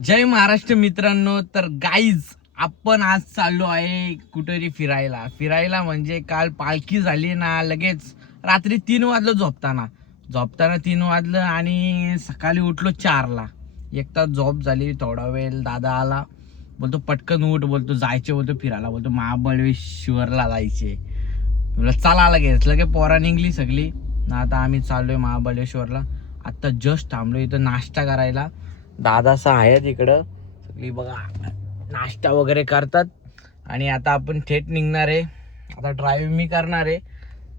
जय महाराष्ट्र मित्रांनो. तर गाईज आपण आज चाललो आहे कुठेतरी फिरायला म्हणजे काल पालखी झाली ना, लगेच रात्री 3 वाजलं झोपताना 3 वाजलं आणि सकाळी उठलो 4ला. एक तास झोप झाली. थोडा वेळ दादा आला, बोलतो पटकन उठ, बोलतो जायचे, बोलतो फिरायला, बोलतो महाबळेश्वरला जायचे. म्हटलं चला लगेच पोरा निघली सगळी ना. आता आम्ही चाललोय महाबळेश्वरला. आता जस्ट थांबलो इथं नाश्ता करायला. दादासा आहे तिकडं, सगळी बघा नाश्ता वगैरे करतात. आणि आता आपण थेट निघणार आहे. आता ड्रायव्हिंग मी करणार आहे.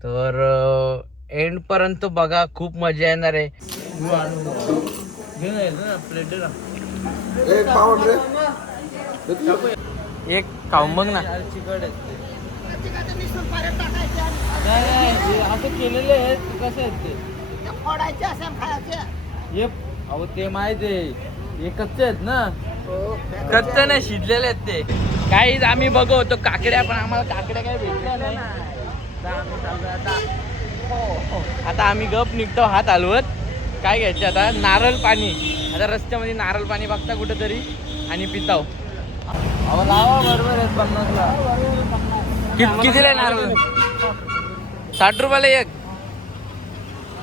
तर एंड पर्यंत बघा, खूप मजा येणार आहे. एक खाऊन बघ ना. असं केलेले आहेत कसं आहेत ते फोडायचे असं खायचे. अहो ते माहिती आहे, हे कच्चे आहेत ना. कच्चे नाही, शिजलेले आहेत ते. काहीच आम्ही बघतो काकड्या, पण आम्हाला काकड्या काही भेटल्या नाही. आता आम्ही गप निघतो हात हलवत. काय घ्यायचे आता? नारळ पाणी. आता रस्त्यामध्ये नारळ पाणी बघता कुठेतरी आणि पिताव. अहो लावा, बरोबर आहेत 50ला. कितीला आहे नारळ? 60 रुपयाला एक.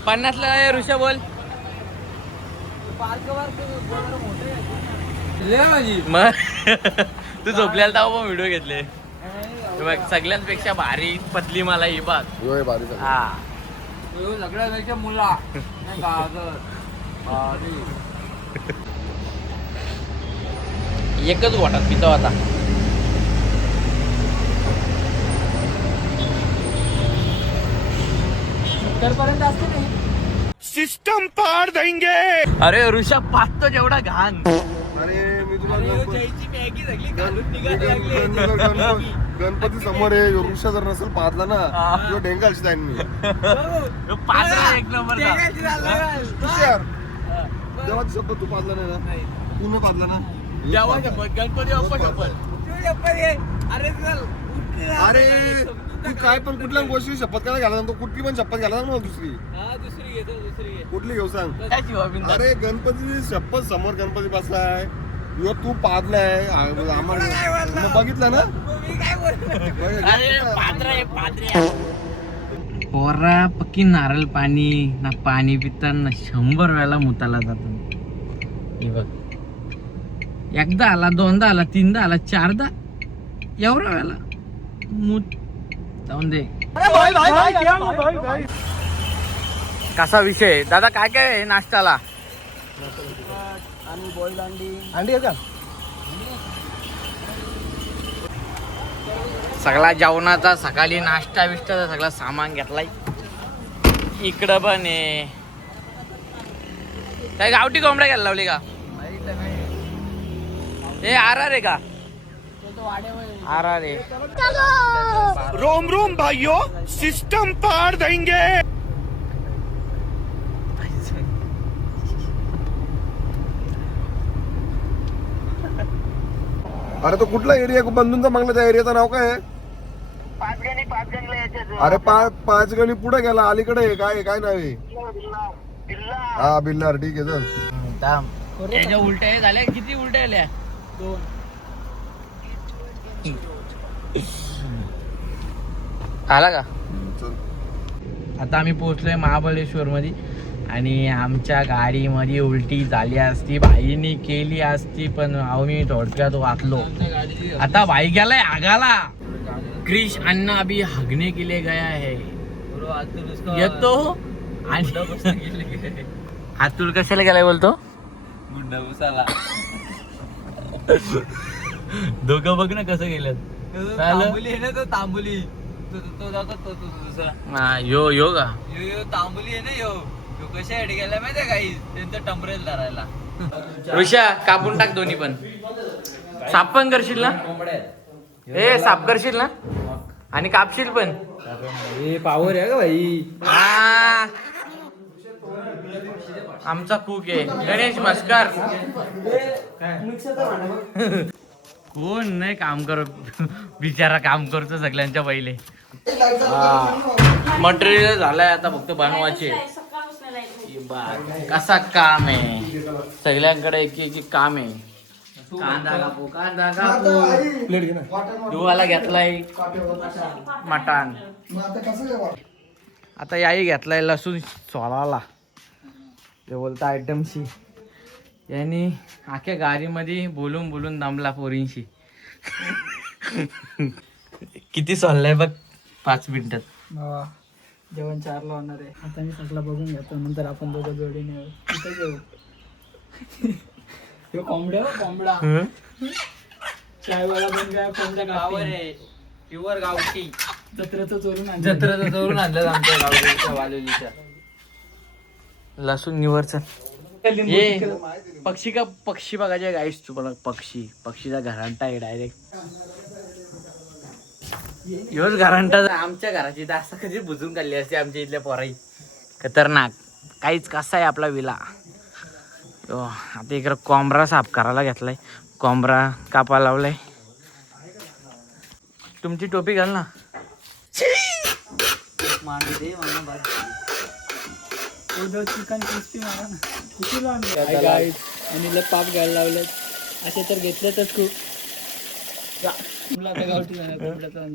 50ला आहे. ऋषा बोल. मग तू झोपल्याला तेव्हा पण व्हिडिओ घेतले. सगळ्यांपेक्षा भारी पतली मला ही बात. हा, सगळ्यांपेक्षा मुला एकच वाटत पितो आता. पर्यंत असते नाही. सिस्टम पार देंगे. अरे ऋषभ पाहतो जेवढा घाण. अरे मी तुला गणपती समोर आहे. वृक्षा जर नसेल पाहतला ना, तो ढेंगालची जाईन मी. पात्र एक नंबर. देवाची शपथ, तू पाजला नाही ना? तू नाही पाजला ना? देवा शपथ, गणपती बाप्पा शपथ. अरे तू काय पण कुठल्या गोष्टी शपथ करायला घाला सांगतो. कुठली पण शपथ घाला सांग मला. दुसरी कुठली घेऊ सांग. अरे गणपती शपथ समोर गणपती बसलाय, यो तू पादलाय आम्हाला बघितलं ना. पोरा पक्की नारळ पाणी ना. पाणी पिताना 100 वेळा मुताला जातो. हे बघ, एकदा आला, दोनदा आला, तीनदा आला, 4दा, एवढ्या वेळेला मूत जाऊन दे. कसा विषय दादा? काय काय आहे नाश्त्याला? अंडी आहे का? सगळा जेवणाचा, सकाळी नाश्ता बिष्टाचा सगळा सामान घेतलाय. इकडं पण आहे. काय गावठी कोंबड्या घ्यायला लावली का? हे आर आहे का? आर आहे. रोम रोम भाइयों, सिस्टम पार देंगे. अरे तो कुठला एरिया बंधूंचा मागला? त्या एरियाचं नाव काय आहे? अरे पाचगणी पुढे गेला, अलीकडे आहे. काय नाव आहे? हा, बिल्लार. ठीक आहे, चल. त्याच्या उलट्या झाल्या. किती उलट्या आल्या? 2. आला का? आता आम्ही पोहोचलोय महाबळेश्वर मध्ये. आणि आमच्या गाडीमध्ये उलटी झाली असती, भाईनी केली असती, पण आम्ही थोडक्यात वाचलो. आता भाई गेलाय आगाला. क्रिश अण्णा अभी हगने के लिए गया है. येतो. आणि हातूल कशाला गेलाय बोलतो? गुंडा घुसाला. दोघं बघ ना कसं गेलं. तांबुली आहे ना, तो तांबुली. तो दुसरा यो का? यो तांबुली आहे ना. यो कशा हेड गेला माहितीये काही? त्यांचं टंपरेचर धरायला. ऋषा कापून टाक दोन्ही पण. साफ पण करशील ना? हे साफ करशील ना? आणि कापशील पण. पावर आहे का भाई? आमचा कुक आहे गणेश मस्कर. कोण नाही काम करत, बिचारा काम करतो सगळ्यांच्या पहिले. मटेरियल झालंय, आता फक्त बनवायचे. कसा काम आहे सगळ्यांकडे, एक एक काम आहे. कांदा कापू प्लेट घे ना. धुवाला घेतलाय मटण. आता याही घेतलाय लसूण सोलाला. ते बोलता आयटमशी यांनी अख्ख्या गाडीमध्ये बोलून बोलून दमला पोरींशी. किती सोललाय बघ 5 मिनिटात. जेवण 4ला होणार आहे. आता मी सगळं बघून घेतो, नंतर आपण दोघं जोडीने तिथे घेऊ. कोंबडा चायवाला पण काय कोंबड्या प्युअर गावठी जत्रेचं चोरून आणलं आमच्या गावच्या वालोलीच्या. लसूण निवरचं हे पक्षी बघायचे गाईस तुम्हाला. पक्षीचा घरांटा आहे डायरेक्ट. ह्योच घरांटा आमच्या घराची दास्त कधी बुजून काढली असते आमच्या इथल्या पोराई. खतरनाक. काहीच कसा आहे आपला विला. आता इकडं कोंबडा साफ करायला घेतलाय. कोंबडा कापा लावलाय. तुमची टोपी घाल ना. चिकन क्रिस्पी मारा ना. किती लावून आणि पाप घ्यायला लावलेत. असे तर घेतलेतच खूप.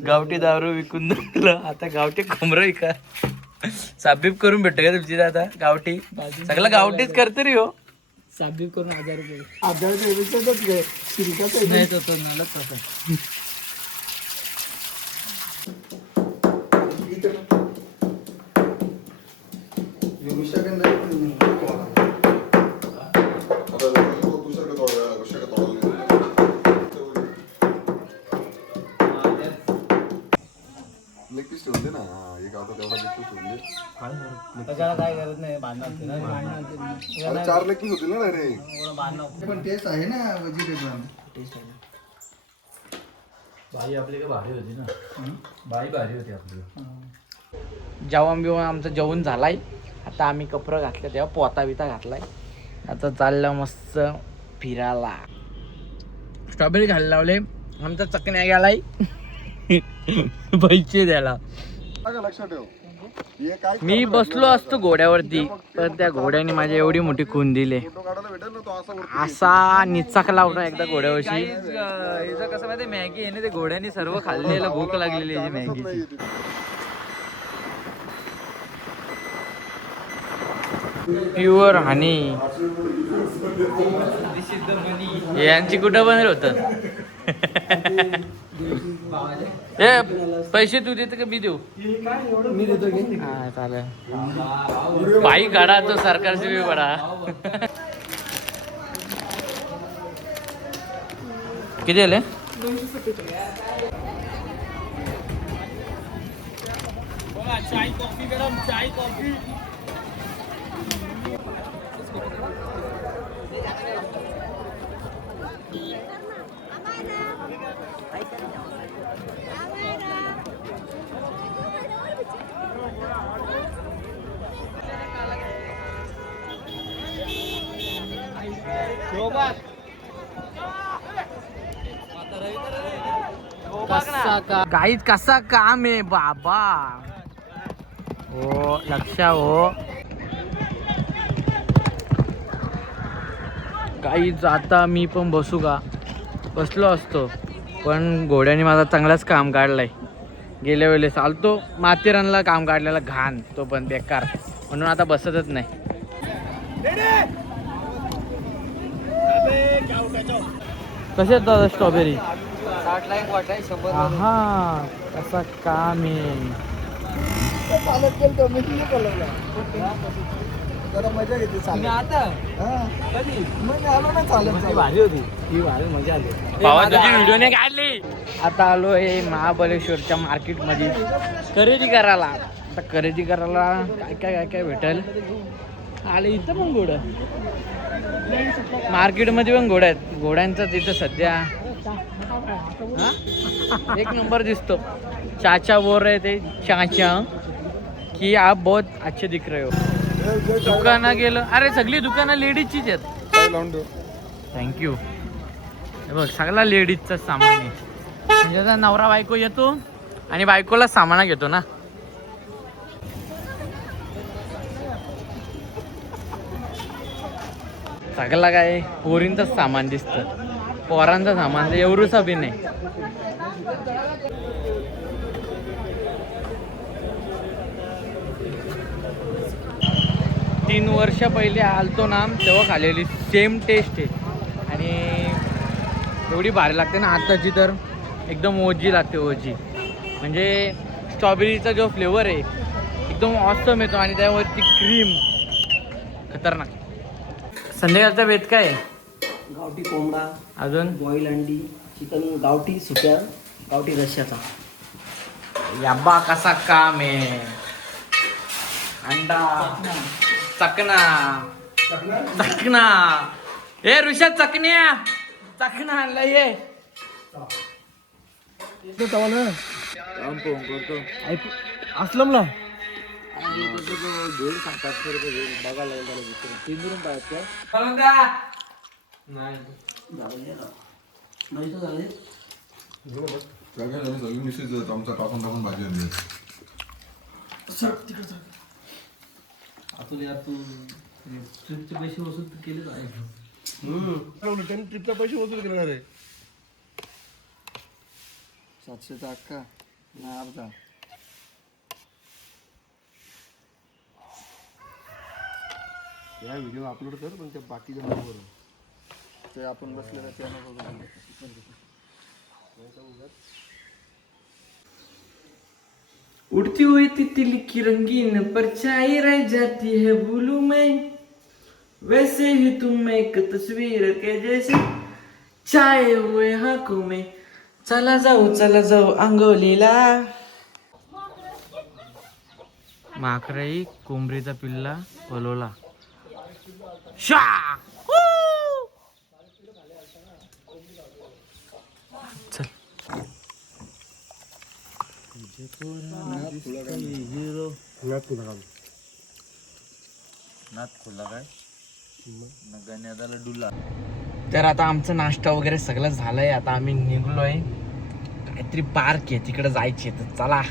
गावठी दारू विकून दिलं. आता गावठी कोंबडं विका. साबीप करून भेटत का तुमची आता गावठी. सगळं गावठीच करते रे हो. साबीप करून 1000 रुपये. काय करत नाही. 4 लेग पीस होतील ना रे. पण टेस्ट आहे ना व्हेजिटेबल. भाई आपली का भारी होती ना. भारी होती आपली. जेवण बिवण आमचं जेवण झालाय. आता आम्ही कपडे घातले तेव्हा पोता बिता घातलाय. आता चाललं मस्त फिरायला. स्ट्रॉबेरी खायला लावले. आमचा चकण्या गेलाय पैसे द्यायला. लक्षात ठेव. मी बसलो असतो घोड्यावरती, पण त्या घोड्याने माझी एवढी मोठी खून दिली. असा निचाकला होता एकदा घोड्यावरशी. हिचं कसं माहिती मॅगी आहे ना, ते घोड्याने सर्व खाल्लेलं. भूक लागलेली आहे मॅगीची. प्युअर हनी. यांची कुठं बनलं होतं. ए पैसे तू देते का मी देऊ. मी देतो. हा चालेल. बाई काढा तो सरकारची बी बडा. किती आले. चाय कॉफी गरम. चाय कॉफी. काहीच कसा काम आहे बाबा. हो लक्ष हो. काहीच आता मी पण बसू का बसलो असतो, पण घोड्याने माझा चांगलाच काम काढलाय. गेल्या वेळेस आलतो माथेरानला काम काढलेला घाण, तो पण बेकार, म्हणून आता बसतच नाही. कसे दादा स्ट्रॉबेरी. हा कसा काम आहे. मजा येते. आता भारी होती ती, भारी मजा आली. बाबा तुझी व्हिडिओ नाही काढली. आता आलोय महाबळेश्वरच्या मार्केट मध्ये खरेदी करायला. आता खरेदी करायला काय काय काय काय भेटेल. आले इथं पण घोडं मार्केटमध्ये, पण घोडा आहेत. घोड्यांचा तिथं सध्या एक नंबर दिसतो. चाचा बोल रहे थे चाचा की आप बहुत अच्छे दिख रहे हो. दुकानं गेलं, अरे सगळी दुकानं लेडीजचीच आहेत. थँक्यू. बघ सगळा लेडीजचा सामान आहे. म्हणजे आता नवरा बायको येतो आणि बायकोला सामान घेतो ना. सगळा काय पोरींचंच सामान दिसतं. पोरांचा सामान एवढूसा बी नाही. तीन वर्ष पहिले आलतो ना तेव्हा खाल्लेली सेम टेस्ट आहे आणि एवढी भारी लागते ना आताची तर एकदम ओजी लागते ओजी. म्हणजे स्ट्रॉबेरीचा जो फ्लेवर आहे एकदम ऑसम येतो आणि त्यावरती क्रीम खतरनाक. संध्याकाळचा बेत काय आहे? गावठी कोंबडा, अजून बॉईल अंडी, चिकन गावठी सुक्या, गावठी रश्श्याचा. याबा कसा काम आहे. अंडा चकना चकना ए ऋषा चकन्या चकना आणला ये असलमला आमचा टाकून टाकून भाजी आणली. ट्रिपचे पैसे वसूल केले त्यांनी ट्रिपचा पैसे वसूल करणार आहे. 700चा अक्का ना अर्धा. या व्हिडिओ अपलोड कर पण त्या बाकीच्या नको ते आपण बसलेला त्या नको. उड़ती हुई तितली की रंगीन परछाई रह जाती है भूलू में वैसे ही तुम एक तस्वीर के जैसे छाए हुए आंखों में चला जाऊ अंगोलीला. माकराई कोंबडीचा पिल्ला पलवला. शा चल तर आता आमचं नाश्ता वगैरे सगळं झालंय. आता आम्ही निघलोय. काहीतरी पार्क आहे तिकडे जायचे तर चला.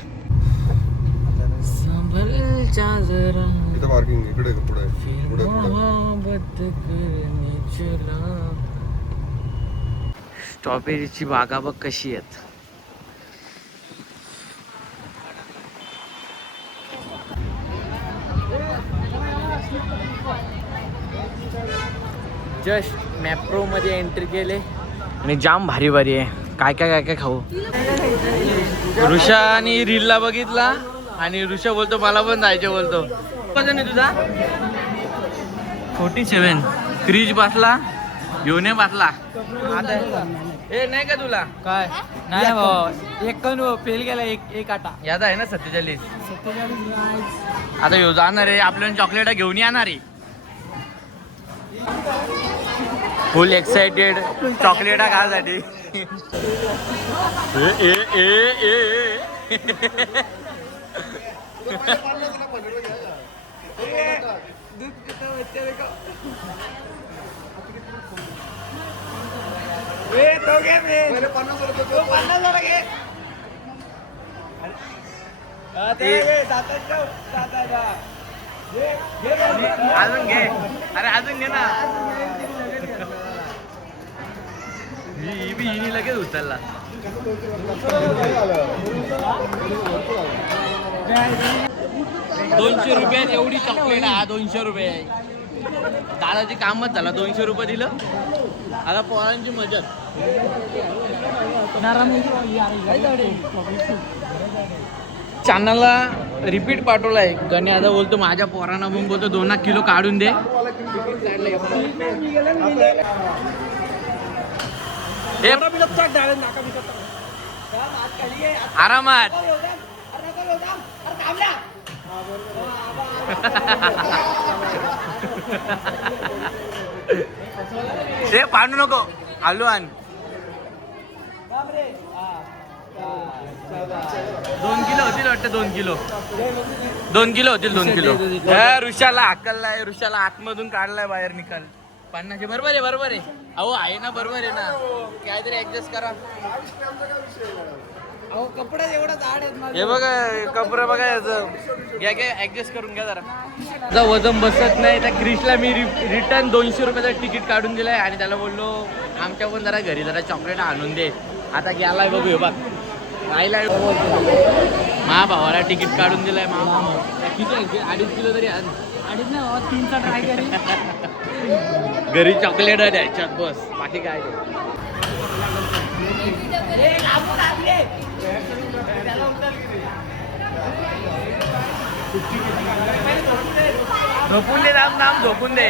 इथं पार्किंग इकडे पुढे पुढे स्ट्रॉबेरीची बागा बघ कशी आहेत. जस्ट मॅप्रो मध्ये एंट्री केले आणि जाम भारी भारी आहे. काय काय काय काय खाऊ. ऋषानी रीलला बघितला आणि ऋषा बोलतो मला पण जायचं बोलतो. वजन आहे तुझा 47. क्रीज बसला योने बसला. आता ए नाही का तुला काय नाही भाऊ एक कण फेल गेला एक आटा. याद आहे ना 47. आता यो जाणार आहे आपल्याला चॉकलेट घेऊन येणार आहे. फुल एक्साइटेड चॉकलेट खायसाठी. अजून घे. अरे अजून घे ना. हिनी लगेच उचलला. 200 रुपयात एवढी चॉकलेट आहे. 200 रुपये. दादाची कामच झाला. 200 रुपये दिलं. आता पोरांची मजत. चॅनलला रिपीट पाठवलाय गणे. आता बोलतो माझ्या पोरांना मग बोलतो 2 किलो काढून दे. आरामात. ते पाडू नको. आलू आण. 2 किलो होतील वाटतं. 2 किलो 2 किलो होतील. 2 किलो. ऋषाला हाकललाय. ऋषाला आतमधून काढलाय बाहेर निकाल. 50 बरोबर आहे. बरोबर आहे. अहो आहे ना. बरोबर आहे ना. काहीतरी ऍडजस्ट करा. कपडा एवढा जाड आहेत माझे. हे बघा कपडा बघा याचं घ्या घ्या ऍडजस्ट करून घ्या जरा वजन बसत नाही त्या क्रिशला मी रिटर्न 200 रुपयाचं तिकीट काढून दिलंय आणि त्याला बोललो आमच्या पण जरा घरी जरा चॉकलेट आणून दे आता गेलाय बघू हे बघ राहिला मा भावाला तिकीट काढून दिलंय मामा किती 2.5 किलो तरी आण 2.5 नाही बाबा 3चा ट्राय करेल. घरी चॉकलेट द्यायच्यात बस बाकी काय नाही. झोपून दे नाम झोपून दे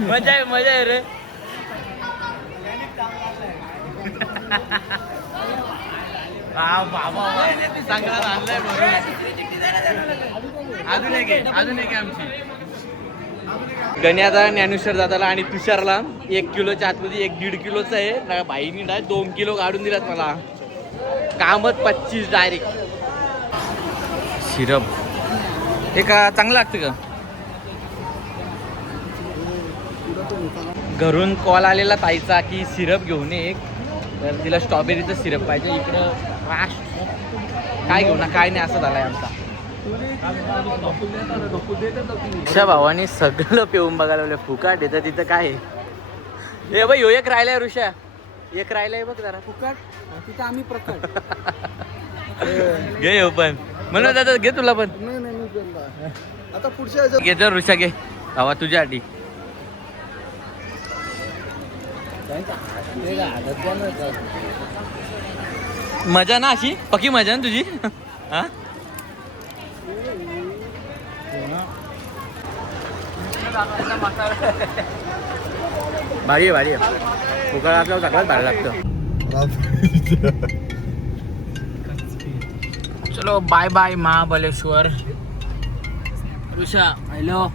मजा आहे रे बाबा चांगला आणलाय अजून एक आमची गण्याचा ज्ञानेश्वर दादाला आणि तुषारला 1 किलोच्या आतमध्ये 1-1.5 किलोचं आहे बाईनी 2 किलो काढून दिलात मला कामच 25 डायरेक्ट सिरप हे का चांगलं लागतं का घरून कॉल आलेला ताईचा की सिरप घेऊन एक तर तिला स्ट्रॉबेरीचं सिरप पाहिजे इकडं काय घेऊ ना काय नाही असं झालंय आमचा अशा भावाने सगळं पिऊन बघायला लागलं फुकाट येतं तिथं काय हे बाई एक राहिलाय ऋषा एक राहिलाय बघ जरा फुकट तिथं आम्ही प्रकट. घे हो पण म्हणून दादा घे तुला पण आता पुढच्या घे तर ऋषा घे हवा तुझ्यासाठी मजा ना अशी पक्की मजा ना तुझी हा भारी आहे फुकट आपल्याला सगळ्यात भारी लागतं. चलो bye bye Mahabaleshwar. Risha hello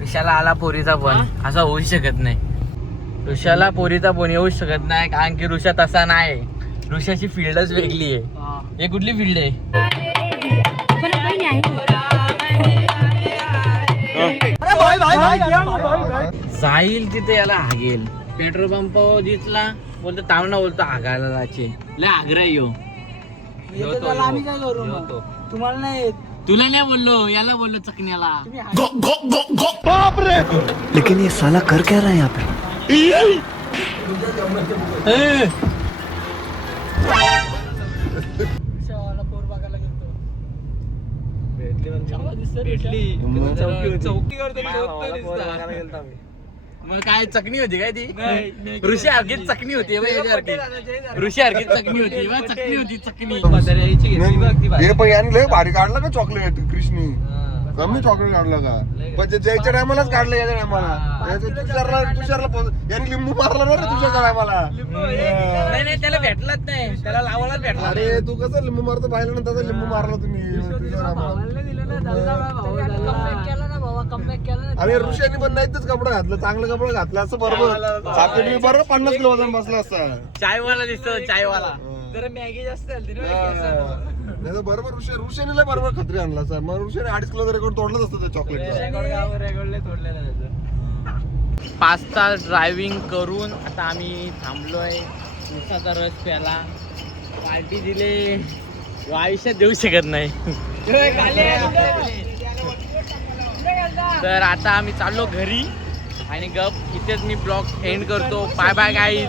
ऋषाला आला पोरीचा फोन असा होऊ शकत नाही ऋषाला पोरीचा फोन येऊ शकत नाही कारण की ऋषा तसा नाही ऋषाची फील्डच वेगळी आहे. हे कुठली फील्ड आहे जाईल तिथे याला हागेल पेट्रोल पंप दिसला बोलतो तावना बोलतो हागायला जायचे लय आग्रा येऊ आम्ही काय करू मग? तुम्हाला नाही येत. तुला नाही बोललो याला बोललो चकण्याला लेकिन ये साला कर क्या रहा है यहाँ पे? रिक्षावाला पोर बघायला गेलतो. मग काय चकणी होती काय ती ऋषी हरकीत चकणी होती ऋषी हरकीत चकणी होती चकणी होती चकणी हे पण याने लय भारी काढलं का चॉकलेट कृष्णी कमी चॉकलेट काढलं का पण जयच्या टायमालाच काढलं याच्या टायमाला तुषारला यांनी लिंबू मारला ना रे तुषारच्या टायमाला नाही त्याला भेटलाच नाही त्याला लावायलाच भेटला अरे तू कसं लिंबू मारतो पाहिलं ना तसा लिंबू मारला तुम्ही तुषार भावाला दिलं ना, धरला बा भाऊ, धरला. Comeback केला ना भावा, comeback केला ना. अरे ऋषाने पण नाहीच कपडा घातलं चांगलं कपडा घातलं असं बरोबर सापे बरोबर 50 किलो वजन बसला असता चायवाला दिसतो चायवाला जरा मॅगी जास्त झाली ना केसांवर. नाही तर बरोबर ऋषाने लय बरोबर खत्री आणला सर मग ऋषाने 2.5 किलो रेकॉर्ड तोडलंच असतं त्या चॉकलेट रेगोडले तोडलेलं त्याचं. 5 तास ड्रायव्हिंग करून आता आम्ही थांबलोय उसाचा रस प्याला पार्टी दिले आयुष्यात देऊ शकत नाही तर आता आम्ही चाललो घरी आणि गप इथेच मी ब्लॉग एंड करतो बाय बाय गाईज.